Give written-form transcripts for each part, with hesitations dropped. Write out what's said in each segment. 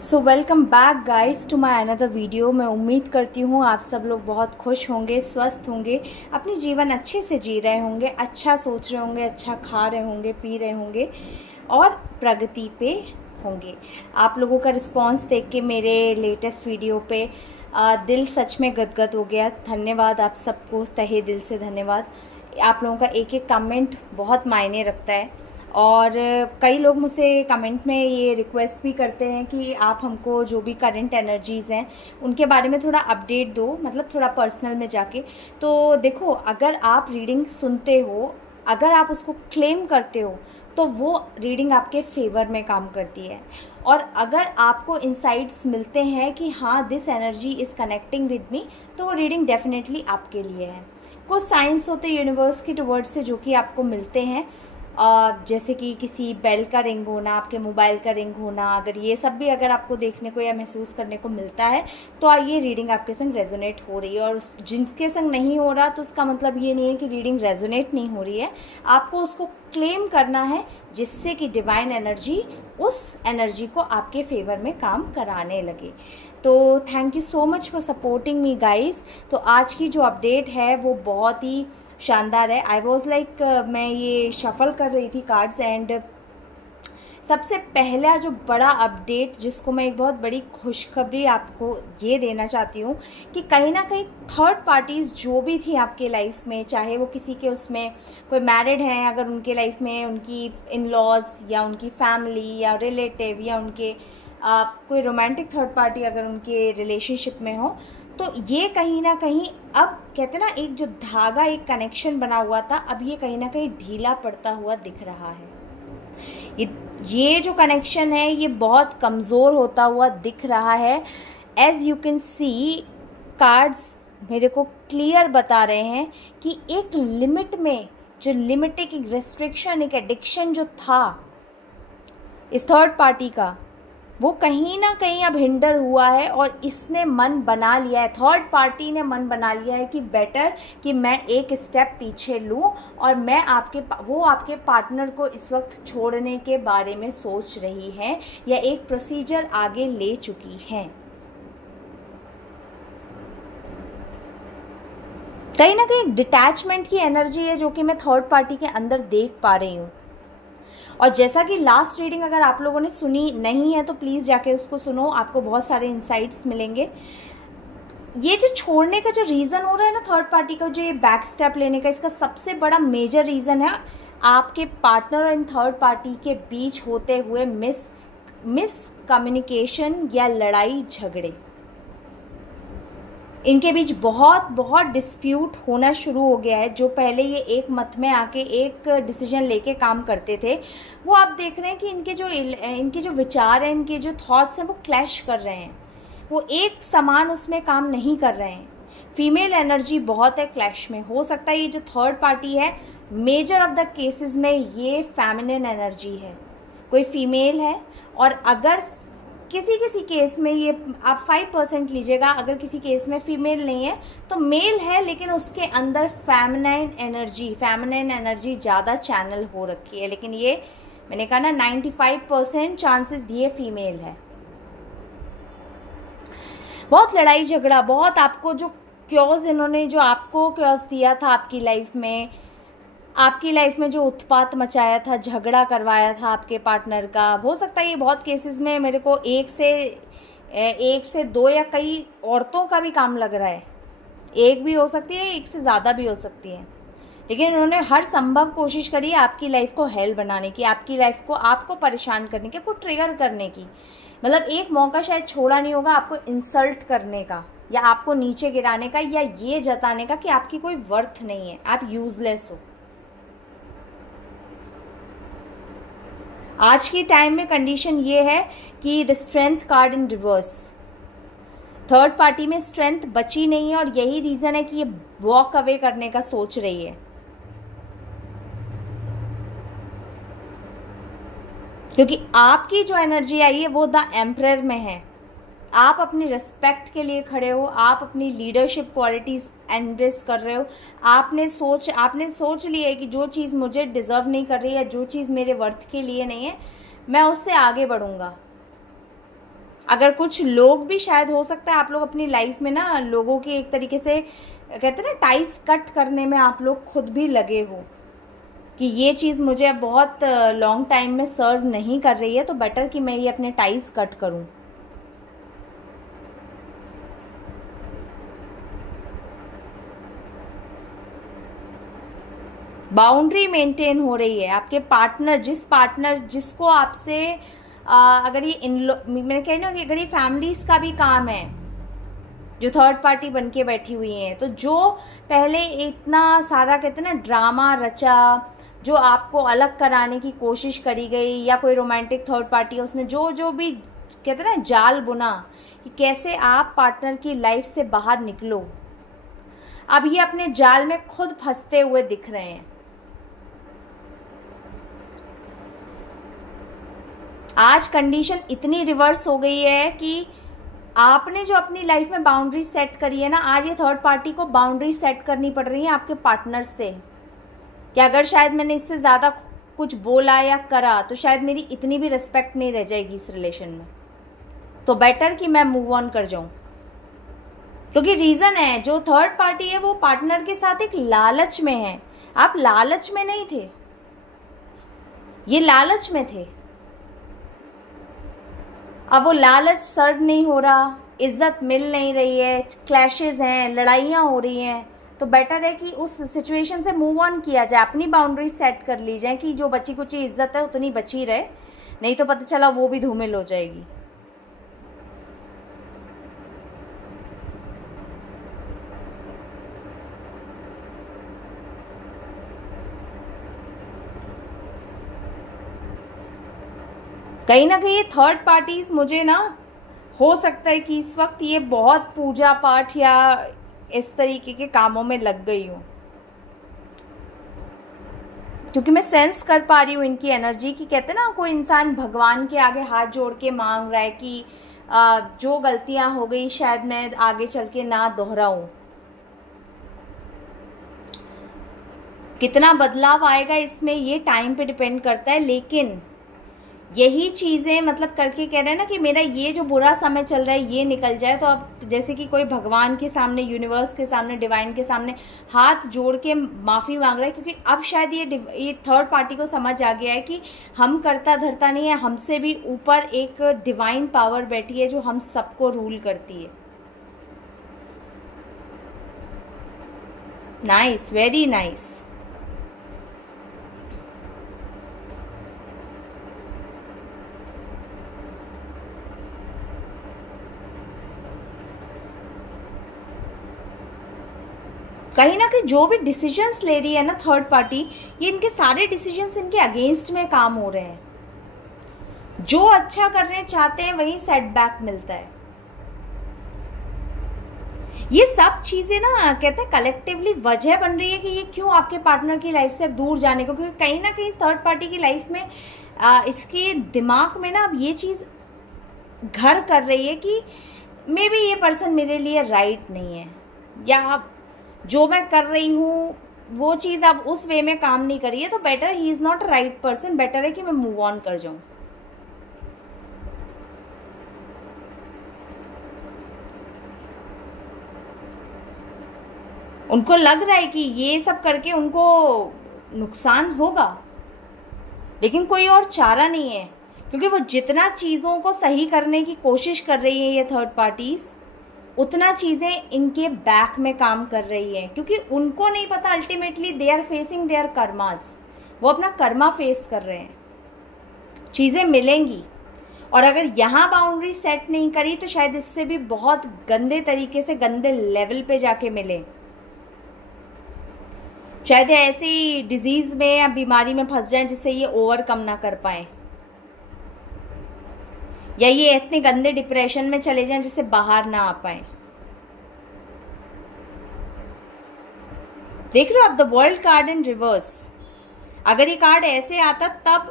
So welcome back guys to my another video. मैं उम्मीद करती हूँ आप सब लोग बहुत खुश होंगे, स्वस्थ होंगे, अपनी जीवन अच्छे से जी रहे होंगे, अच्छा सोच रहे होंगे, अच्छा खा रहे होंगे, पी रहे होंगे और प्रगति पे होंगे। आप लोगों का रिस्पांस देख के मेरे लेटेस्ट वीडियो पे दिल सच में गदगद हो गया। धन्यवाद आप सबको, तहे दिल से धन्यवाद। आप लोगों का एक एक कमेंट बहुत मायने रखता है और कई लोग मुझसे कमेंट में ये रिक्वेस्ट भी करते हैं कि आप हमको जो भी करंट एनर्जीज़ हैं उनके बारे में थोड़ा अपडेट दो, मतलब थोड़ा पर्सनल में जाके। तो देखो, अगर आप रीडिंग सुनते हो, अगर आप उसको क्लेम करते हो तो वो रीडिंग आपके फेवर में काम करती है। और अगर आपको इंसाइट्स मिलते हैं कि हाँ this energy is connecting with me, तो वो रीडिंग डेफिनेटली आपके लिए है। कुछ साइंस होते हैं यूनिवर्स के टुवर्ड्स से जो कि आपको मिलते हैं, जैसे कि किसी बेल का रिंग होना, आपके मोबाइल का रिंग होना, अगर ये सब भी अगर आपको देखने को या महसूस करने को मिलता है तो ये रीडिंग आपके संग रेजोनेट हो रही है। और जिनके संग नहीं हो रहा तो उसका मतलब ये नहीं है कि रीडिंग रेजोनेट नहीं हो रही है, आपको उसको क्लेम करना है जिससे कि डिवाइन एनर्जी उस एनर्जी को आपके फेवर में काम कराने लगे। तो thank you so much for supporting me guys. तो आज की जो अपडेट है वो बहुत ही शानदार है। आई वॉज लाइक मैं ये शफल कर रही थी कार्ड्स एंड सबसे पहला जो बड़ा अपडेट जिसको मैं एक बहुत बड़ी खुशखबरी आपको ये देना चाहती हूँ कि कहीं ना कहीं थर्ड पार्टीज़ जो भी थी आपके लाइफ में, चाहे वो किसी के उसमें कोई मैरिड हैं, अगर उनके लाइफ में उनकी इन लॉज या उनकी फैमिली या रिलेटिव या उनके कोई रोमांटिक थर्ड पार्टी अगर उनके रिलेशनशिप में हो, तो ये कहीं ना कहीं अब कहते ना एक जो धागा, एक कनेक्शन बना हुआ था, अब ये कहीं ना कहीं ढीला पड़ता हुआ दिख रहा है। ये जो कनेक्शन है ये बहुत कमज़ोर होता हुआ दिख रहा है। As you can see, cards मेरे को क्लियर बता रहे हैं कि एक लिमिट में जो लिमिट, एक रेस्ट्रिक्शन, एक एडिक्शन जो था इस थर्ड पार्टी का, वो कहीं ना कहीं अब हिंडर हुआ है और इसने मन बना लिया है, थर्ड पार्टी ने मन बना लिया है कि बेटर कि मैं एक स्टेप पीछे लूं और मैं वो आपके पार्टनर को इस वक्त छोड़ने के बारे में सोच रही हैं या एक प्रोसीजर आगे ले चुकी हैं। कहीं ना कहीं डिटैचमेंट की एनर्जी है जो कि मैं थर्ड पार्टी के अंदर देख पा रही हूँ। और जैसा कि लास्ट रीडिंग अगर आप लोगों ने सुनी नहीं है तो प्लीज़ जाके उसको सुनो, आपको बहुत सारे इंसाइट्स मिलेंगे। ये जो छोड़ने का जो रीज़न हो रहा है ना थर्ड पार्टी का, जो ये बैक स्टेप लेने का, इसका सबसे बड़ा मेजर रीज़न है आपके पार्टनर और इन थर्ड पार्टी के बीच होते हुए मिस कम्युनिकेशन या लड़ाई झगड़े। इनके बीच बहुत डिस्प्यूट होना शुरू हो गया है। जो पहले ये एक मत में आके एक डिसीजन लेके काम करते थे, वो आप देख रहे हैं कि इनके जो विचार हैं, इनके जो थॉट्स हैं वो क्लैश कर रहे हैं, वो एक समान उसमें काम नहीं कर रहे हैं। फीमेल एनर्जी बहुत है क्लैश में। हो सकता है ये जो थर्ड पार्टी है, मेजर ऑफ द केसेस में ये फेमिनिन एनर्जी है, कोई फीमेल है। और अगर किसी केस में ये आप 5% लीजिएगा, अगर किसी केस में फीमेल नहीं है तो मेल है, लेकिन उसके अंदर फेमिनाइन एनर्जी ज़्यादा चैनल हो रखी है। लेकिन ये मैंने कहा ना 95% चांसेस दिए फीमेल है। बहुत लड़ाई झगड़ा, बहुत आपको जो क्योज इन्होंने जो आपको क्योज दिया था आपकी लाइफ में जो उत्पात मचाया था, झगड़ा करवाया था आपके पार्टनर का, हो सकता है ये बहुत केसेस में मेरे को एक से दो या कई औरतों का भी काम लग रहा है। एक भी हो सकती है, एक से ज़्यादा भी हो सकती है, लेकिन उन्होंने हर संभव कोशिश करी आपकी लाइफ को हेल बनाने की, आपकी लाइफ को आपको परेशान करने की, आपको ट्रिगर करने की। मतलब एक मौका शायद छोड़ा नहीं होगा आपको इंसल्ट करने का या आपको नीचे गिराने का या ये जताने का कि आपकी कोई वर्थ नहीं है, आप यूजलेस हो। आज की टाइम में कंडीशन ये है कि the strength card in reverse, third party में स्ट्रेंथ बची नहीं है और यही रीजन है कि ये वॉक अवे करने का सोच रही है, क्योंकि आपकी जो एनर्जी आई है वो द एम्परर में है। आप अपनी रिस्पेक्ट के लिए खड़े हो, आप अपनी लीडरशिप क्वालिटीज़ एम्ब्रेस कर रहे हो। आपने सोच लिया है कि जो चीज़ मुझे डिज़र्व नहीं कर रही है, जो चीज़ मेरे वर्थ के लिए नहीं है, मैं उससे आगे बढ़ूंगा। अगर कुछ लोग भी शायद, हो सकता है आप लोग अपनी लाइफ में ना लोगों की एक तरीके से कहते हैं ना टाइस कट करने में आप लोग खुद भी लगे हो कि ये चीज़ मुझे अब बहुत लॉन्ग टाइम में सर्व नहीं कर रही है, तो बेटर कि मैं ये अपने टाइस कट करूं। बाउंड्री मेंटेन हो रही है। आपके पार्टनर जिसको आपसे अगर ये मैंने कही ना कि अगर ये फैमिलीज का भी काम है जो थर्ड पार्टी बन के बैठी हुई हैं, तो जो पहले इतना सारा कहते हैं ना ड्रामा रचा, जो आपको अलग कराने की कोशिश करी गई, या कोई रोमांटिक थर्ड पार्टी है उसने जो जो भी कहते हैं ना जाल बुना कि कैसे आप पार्टनर की लाइफ से बाहर निकलो, अब ये अपने जाल में खुद फंसते हुए दिख रहे हैं। आज कंडीशन इतनी रिवर्स हो गई है कि आपने जो अपनी लाइफ में बाउंड्री सेट करी है ना, आज ये थर्ड पार्टी को बाउंड्री सेट करनी पड़ रही है आपके पार्टनर से कि अगर शायद मैंने इससे ज़्यादा कुछ बोला या करा तो शायद मेरी इतनी भी रिस्पेक्ट नहीं रह जाएगी इस रिलेशन में, तो बेटर कि मैं मूव ऑन कर जाऊं। क्योंकि रीज़न है, जो थर्ड पार्टी है वो पार्टनर के साथ एक लालच में है। आप लालच में नहीं थे, ये लालच में थे। अब वो लालच सर्व नहीं हो रहा, इज्जत मिल नहीं रही है, क्लैशेस हैं, लड़ाइयाँ हो रही हैं, तो बेटर है कि उस सिचुएशन से मूव ऑन किया जाए, अपनी बाउंड्री सेट कर ली जाए कि जो बची कुची इज्जत है उतनी बची रहे, नहीं तो पता चला वो भी धूमिल हो जाएगी। कहीं ना कहीं ये थर्ड पार्टीज मुझे ना हो सकता है कि इस वक्त ये बहुत पूजा पाठ या इस तरीके के कामों में लग गई हूँ, क्योंकि मैं सेंस कर पा रही हूँ इनकी एनर्जी की। कहते ना कोई इंसान भगवान के आगे हाथ जोड़ के मांग रहा है कि जो गलतियां हो गई शायद मैं आगे चल के ना दोहराऊं। कितना बदलाव आएगा इसमें ये टाइम पे डिपेंड करता है, लेकिन यही चीज़ें मतलब करके कह रहे हैं ना कि मेरा ये जो बुरा समय चल रहा है ये निकल जाए। तो अब जैसे कि कोई भगवान के सामने, यूनिवर्स के सामने, डिवाइन के सामने हाथ जोड़ के माफ़ी मांग रहा है, क्योंकि अब शायद ये थर्ड पार्टी को समझ आ गया है कि हम करता धरता नहीं है, हमसे भी ऊपर एक डिवाइन पावर बैठी है जो हम सबको रूल करती है। Nice, very nice. कहीं ना कहीं जो भी डिसीजंस ले रही है ना थर्ड पार्टी, ये इनके सारे डिसीजंस इनके अगेंस्ट में काम हो रहे हैं। जो अच्छा करने चाहते हैं वही सेटबैक मिलता है। ये सब चीजें ना कहते हैं कलेक्टिवली वजह बन रही है कि ये क्यों आपके पार्टनर की लाइफ से दूर जाने को, क्योंकि कहीं ना कहीं थर्ड पार्टी की लाइफ में इसके दिमाग में ना अब ये चीज घर कर रही है कि मे बी ये पर्सन मेरे लिए राइट नहीं है, या जो मैं कर रही हूँ वो चीज़ अब उस वे में काम नहीं कर रही है, तो better he is not right person, better है कि मैं मूव ऑन कर जाऊं। उनको लग रहा है कि ये सब करके उनको नुकसान होगा, लेकिन कोई और चारा नहीं है, क्योंकि वो जितना चीज़ों को सही करने की कोशिश कर रही है ये थर्ड पार्टीज, उतना चीज़ें इनके बैक में काम कर रही है, क्योंकि उनको नहीं पता ultimately they are facing their karmas. वो अपना कर्मा फेस कर रहे हैं, चीज़ें मिलेंगी। और अगर यहाँ बाउंड्री सेट नहीं करी तो शायद इससे भी बहुत गंदे तरीके से, गंदे लेवल पे जाके मिले। शायद ऐसी डिजीज में या बीमारी में फंस जाएं जिससे ये ओवरकम ना कर पाए, या ये इतने गंदे डिप्रेशन में चले जाएं जिससे बाहर ना आ पाए। देख रहे हो आप the world card in reverse. अगर ये कार्ड ऐसे आता तब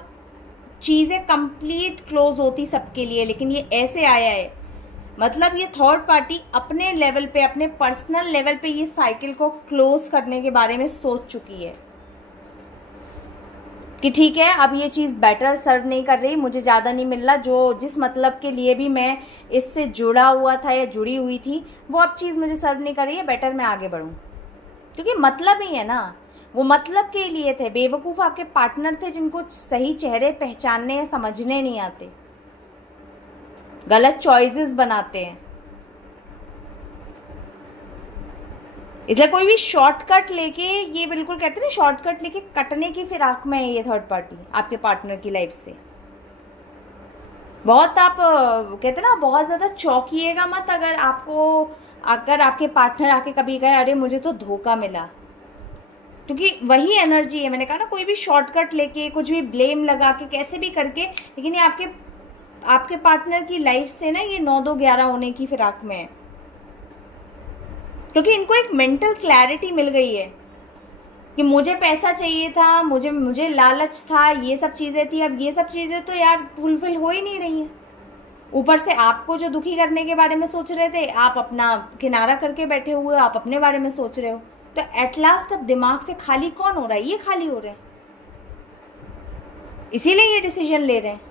चीजें कंप्लीट क्लोज होती सबके लिए, लेकिन ये ऐसे आया है, मतलब ये थर्ड पार्टी अपने लेवल पे, अपने पर्सनल लेवल पे ये साइकिल को क्लोज करने के बारे में सोच चुकी है। कि ठीक है अब ये चीज़ बेटर सर्व नहीं कर रही, मुझे ज़्यादा नहीं मिल रहा, जो जिस मतलब के लिए भी मैं इससे जुड़ा हुआ था या जुड़ी हुई थी वो अब चीज़ मुझे सर्व नहीं कर रही है, बेटर मैं आगे बढ़ूँ। क्योंकि मतलब ही है ना, वो मतलब के लिए थे। बेवकूफ़ आपके पार्टनर थे जिनको सही चेहरे पहचानने या समझने नहीं आते, गलत चॉइसेस बनाते हैं। इसलिए कोई भी शॉर्टकट लेके, ये बिल्कुल कहते हैं ना शॉर्टकट लेके कटने की फिराक में है ये थर्ड पार्टी आपके पार्टनर की लाइफ से। बहुत आप कहते ना बहुत ज़्यादा चौंकिएगा मत अगर आपके पार्टनर आके कभी कहे अरे मुझे तो धोखा मिला, क्योंकि वही एनर्जी है। मैंने कहा ना कोई भी शॉर्टकट लेके कुछ भी ब्लेम लगा के कैसे भी करके, लेकिन ये आपके पार्टनर की लाइफ से ना ये 9-2-11 होने की फिराक में है। क्योंकि इनको एक मेंटल क्लैरिटी मिल गई है कि मुझे पैसा चाहिए था, मुझे लालच था, ये सब चीज़ें थी, अब ये सब चीज़ें तो यार फुलफिल हो ही नहीं रही हैं। ऊपर से आपको जो दुखी करने के बारे में सोच रहे थे, आप अपना किनारा करके बैठे हुए, आप अपने बारे में सोच रहे हो, तो एट लास्ट अब दिमाग से खाली कौन हो रहा है? ये खाली हो रहे हैं, इसीलिए ये डिसीजन ले रहे हैं।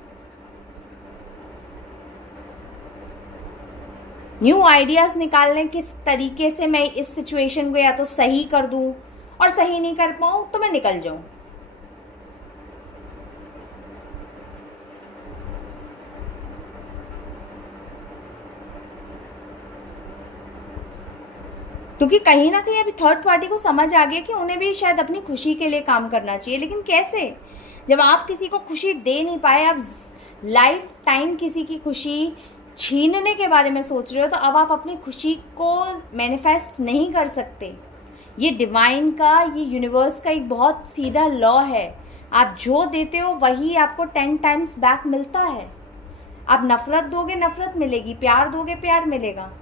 न्यू आइडियाज निकालने किस तरीके से मैं इस सिचुएशन को या तो सही कर दूं, और सही नहीं कर पाऊं तो मैं निकल जाऊं। क्योंकि कहीं ना कहीं अभी थर्ड पार्टी को समझ आ गया कि उन्हें भी शायद अपनी खुशी के लिए काम करना चाहिए। लेकिन कैसे, जब आप किसी को खुशी दे नहीं पाए, आप लाइफ टाइम किसी की खुशी छीनने के बारे में सोच रहे हो, तो अब आप अपनी खुशी को मैनिफेस्ट नहीं कर सकते। ये डिवाइन का, ये यूनिवर्स का एक बहुत सीधा लॉ है, आप जो देते हो वही आपको 10 टाइम्स बैक मिलता है। आप नफरत दोगे नफरत मिलेगी, प्यार दोगे प्यार मिलेगा।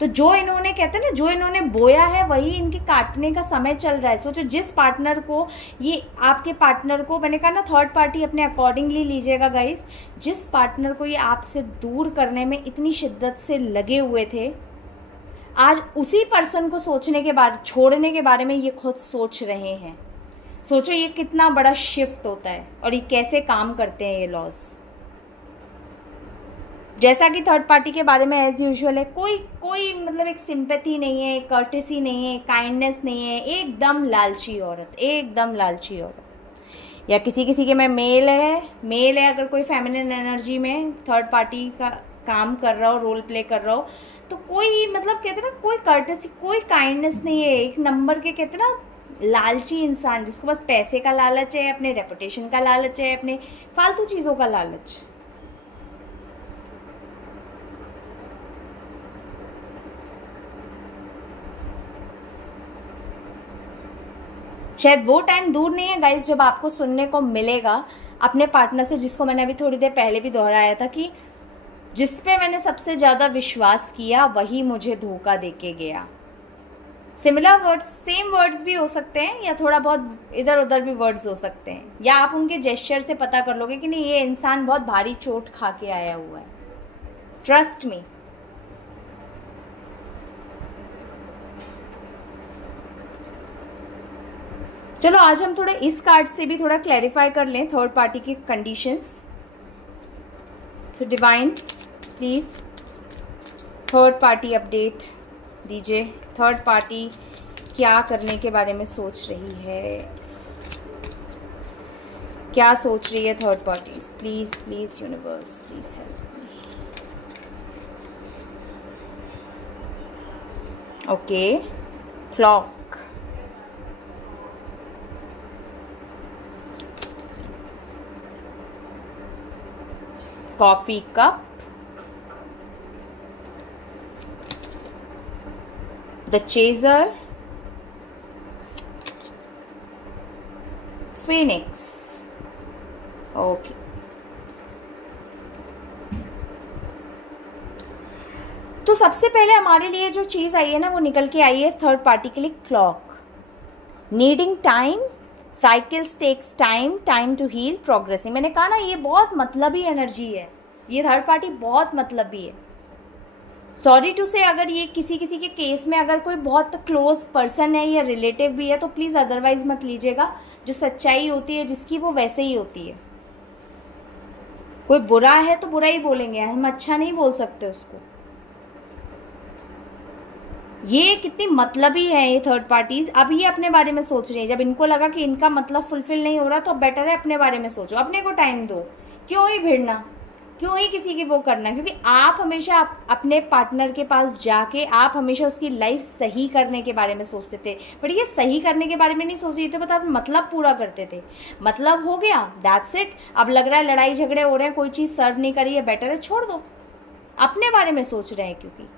तो जो इन्होंने कहते हैं ना, जो इन्होंने बोया है वही इनके काटने का समय चल रहा है। सोचो जिस पार्टनर को, ये आपके पार्टनर को, मैंने कहा ना थर्ड पार्टी अपने अकॉर्डिंगली लीजिएगा गाइस, जिस पार्टनर को ये आपसे दूर करने में इतनी शिद्दत से लगे हुए थे, आज उसी पर्सन को छोड़ने के बारे में ये खुद सोच रहे हैं। सोचो ये कितना बड़ा शिफ्ट होता है और ये कैसे काम करते हैं ये लॉस। जैसा कि थर्ड पार्टी के बारे में एज यूजुअल है, कोई मतलब एक सिंपैथी नहीं है, कर्टेसी नहीं है, काइंडनेस नहीं है, एकदम लालची औरत, एकदम लालची औरत। या किसी के में मेल है अगर कोई फेमिनिन एनर्जी में थर्ड पार्टी का काम कर रहा हो, रोल प्ले कर रहा हो, तो कोई मतलब कहते ना कोई कर्टेसी, कोई काइंडनेस नहीं है। एक नंबर के कहते ना लालची इंसान, जिसको बस पैसे का लालच है, अपने रेपुटेशन का लालच है, अपने फालतू चीज़ों का लालच। शायद वो टाइम दूर नहीं है गाइस जब आपको सुनने को मिलेगा अपने पार्टनर से, जिसको मैंने अभी थोड़ी देर पहले भी दोहराया था कि जिस पे मैंने सबसे ज़्यादा विश्वास किया वही मुझे धोखा देके गया। सिमिलर वर्ड्स, सेम वर्ड्स भी हो सकते हैं या थोड़ा बहुत इधर उधर भी वर्ड्स हो सकते हैं, या आप उनके जेस्चर से पता कर लोगे कि नहीं ये इंसान बहुत भारी चोट खा के आया हुआ है। Trust me. चलो आज हम थोड़ा इस कार्ड से भी थोड़ा क्लैरिफाई कर लें थर्ड पार्टी की conditions. So divine please third party update दीजिए। थर्ड पार्टी क्या करने के बारे में सोच रही है, क्या सोच रही है third party? Please please universe please help me. Okay, clock, coffee cup, the chaser, Phoenix. Okay, तो सबसे पहले हमारे लिए जो चीज आई है ना वो निकल के आई है थर्ड पार्टी के लिए, clock. Needing time, cycles takes time, time to heal, progressing. मैंने कहा ना ये बहुत मतलबी एनर्जी है, ये थर्ड पार्टी बहुत मतलबी है। सॉरी टू से, अगर ये किसी किसी के केस में अगर कोई बहुत क्लोज पर्सन है या रिलेटिव भी है तो प्लीज़ अदरवाइज मत लीजिएगा। जो सच्चाई होती है जिसकी वो वैसे ही होती है। कोई बुरा है तो बुरा ही बोलेंगे, हम अच्छा नहीं बोल सकते उसको। ये कितनी मतलबी है ये थर्ड पार्टीज। अब ये अपने बारे में सोच रही है, जब इनको लगा कि इनका मतलब फुलफिल नहीं हो रहा तो बेटर है अपने बारे में सोचो, अपने को टाइम दो। क्यों ही भिड़ना, क्यों ही किसी की वो करना, क्योंकि आप हमेशा अपने पार्टनर के पास जाके आप हमेशा उसकी लाइफ सही करने के बारे में सोचते थे, बट ये सही करने के बारे में नहीं सोच रहे थे, मतलब मतलब पूरा करते थे। मतलब हो गया, दैट्स इट। अब लग रहा है लड़ाई झगड़े हो रहे हैं, कोई चीज़ सर्व नहीं करी है, बेटर है छोड़ दो, अपने बारे में सोच रहे हैं। क्योंकि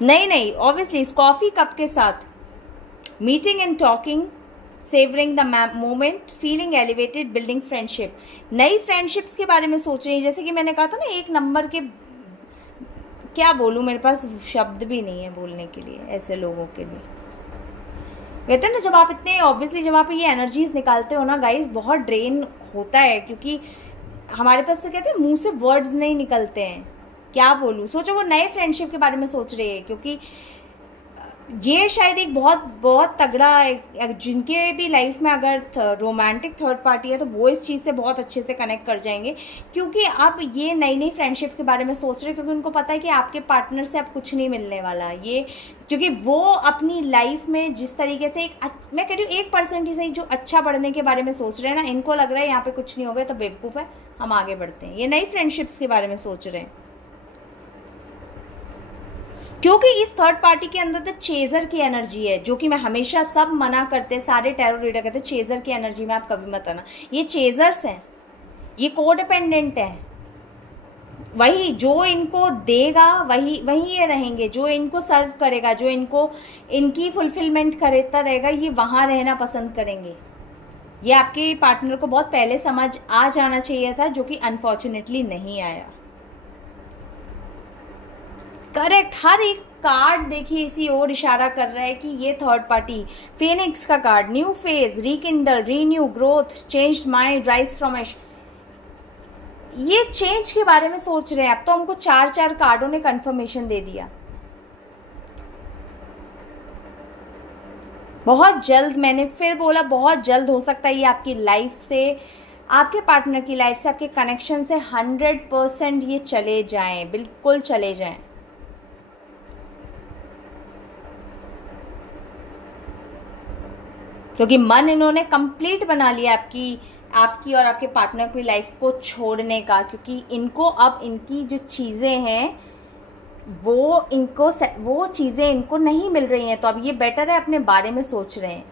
नहीं, ऑब्वियसली इस कॉफी कप के साथ meeting and talking, savouring the moment, feeling elevated, building friendship. नई फ्रेंडशिप्स के बारे में सोच रही है। जैसे कि मैंने कहा था ना, एक नंबर के, क्या बोलूँ, मेरे पास शब्द भी नहीं है बोलने के लिए ऐसे लोगों के लिए। कहते हैं ना, जब आप इतने ऑब्वियसली जब आप ये एनर्जीज निकालते हो ना गाइस, बहुत ड्रेन होता है, क्योंकि हमारे पास से कहते हैं मुंह से वर्ड्स नहीं निकलते हैं। क्या बोलूँ, सोचो वो नए फ्रेंडशिप के बारे में सोच रही है, क्योंकि ये शायद एक बहुत बहुत तगड़ा, जिनके भी लाइफ में अगर रोमांटिक थर्ड पार्टी है तो वो इस चीज़ से बहुत अच्छे से कनेक्ट कर जाएंगे, क्योंकि अब ये नई नई फ्रेंडशिप के बारे में सोच रहे हैं, क्योंकि उनको पता है कि आपके पार्टनर से अब कुछ नहीं मिलने वाला ये, क्योंकि वो अपनी लाइफ में जिस तरीके से मैं कह रही हूँ 1% ही सही जो अच्छा बढ़ने के बारे में सोच रहे हैं ना, इनको लग रहा है यहाँ पे कुछ नहीं हो गया तो बेवकूफ़ है, हम आगे बढ़ते हैं। ये नई फ्रेंडशिप्स के बारे में सोच रहे हैं, क्योंकि इस थर्ड पार्टी के अंदर तो चेजर की एनर्जी है, जो कि मैं हमेशा सब मना करते, सारे टैरो रीडर कहते हैं चेजर की एनर्जी में आप कभी मत आना। ये चेजर्स हैं, ये कोडिपेंडेंट हैं, वही जो इनको देगा वही ये रहेंगे, जो इनको सर्व करेगा, जो इनको इनकी फुलफिलमेंट करता रहेगा, ये वहाँ रहना पसंद करेंगे। ये आपके पार्टनर को बहुत पहले समझ आ जाना चाहिए था, जो कि अनफॉर्चुनेटली नहीं आया। करेक्ट, हर एक कार्ड देखिए इसी ओर इशारा कर रहा है कि ये थर्ड पार्टी, फेनिक्स का card, new phase, rekindle, renew, growth, changed mind, rise from ash, ये चेंज के बारे में सोच रहे हैं। अब तो हमको 4 कार्डों ने कंफर्मेशन दे दिया। बहुत जल्द, मैंने फिर बोला बहुत जल्द हो सकता है ये आपकी लाइफ से, आपके पार्टनर की लाइफ से, आपके कनेक्शन से 100% ये चले जाएं, बिल्कुल चले जाएं। क्योंकि मन इन्होंने कंप्लीट बना लिया आपकी और आपके पार्टनर की लाइफ को छोड़ने का, क्योंकि इनको अब इनकी जो चीज़ें हैं वो चीज़ें इनको नहीं मिल रही हैं, तो अब ये बेटर है अपने बारे में सोच रहे हैं।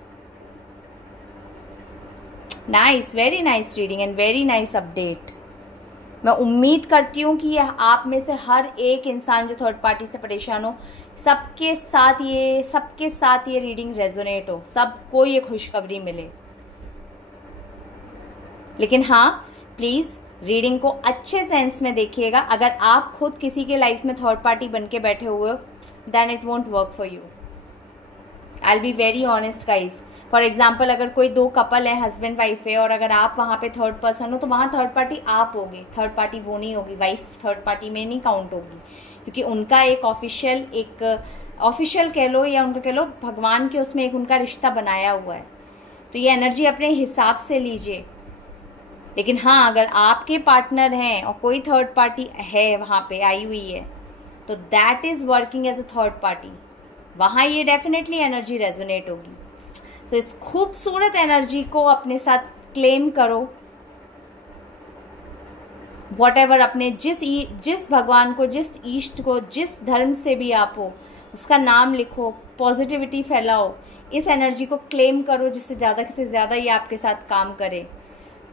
Nice, very nice reading and very nice update. मैं उम्मीद करती हूँ कि यह आप में से हर एक इंसान जो थर्ड पार्टी से परेशान हो, सबके साथ ये रीडिंग रेजोनेट हो, सबको ये खुशखबरी मिले। लेकिन हाँ, प्लीज़ रीडिंग को अच्छे सेंस में देखिएगा। अगर आप खुद किसी के लाइफ में थर्ड पार्टी बन के बैठे हुए हो, then it won't work for you. I will be very honest guys. For example, अगर कोई 2 कपल है, हस्बैंड वाइफ है, और अगर आप वहाँ पे थर्ड पर्सन हो तो वहाँ थर्ड पार्टी आप होगे, थर्ड पार्टी वो नहीं होगी। वाइफ थर्ड पार्टी में नहीं काउंट होगी, क्योंकि उनका एक ऑफिशियल कह लो या उनको कह लो भगवान के उसमें एक उनका रिश्ता बनाया हुआ है। तो ये एनर्जी अपने हिसाब से लीजिए। लेकिन हाँ, अगर आपके पार्टनर हैं और कोई थर्ड पार्टी है वहाँ पे आई हुई है, तो that is working as a third party, वहाँ ये डेफिनेटली एनर्जी रेजोनेट होगी। तो इस खूबसूरत एनर्जी को अपने साथ क्लेम करो। व्हाटएवर अपने जिस भगवान को, जिस ईष्ट को, जिस धर्म से भी आप हो, उसका नाम लिखो, पॉजिटिविटी फैलाओ, इस एनर्जी को क्लेम करो, जिससे ज़्यादा से ज़्यादा ये आपके साथ काम करे।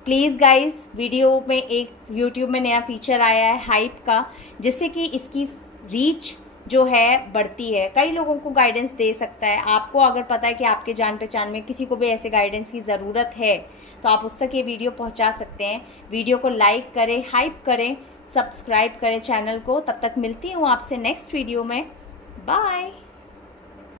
प्लीज़ गाइज, वीडियो में एक यूट्यूब में नया फीचर आया है हाइप का, जिससे कि इसकी रीच जो है बढ़ती है, कई लोगों को गाइडेंस दे सकता है। आपको अगर पता है कि आपके जान पहचान में किसी को भी ऐसे गाइडेंस की ज़रूरत है, तो आप उस तक ये वीडियो पहुंचा सकते हैं। वीडियो को लाइक करें, हाइप करें, सब्सक्राइब करें चैनल को। तब तक मिलती हूँ आपसे नेक्स्ट वीडियो में। बाय।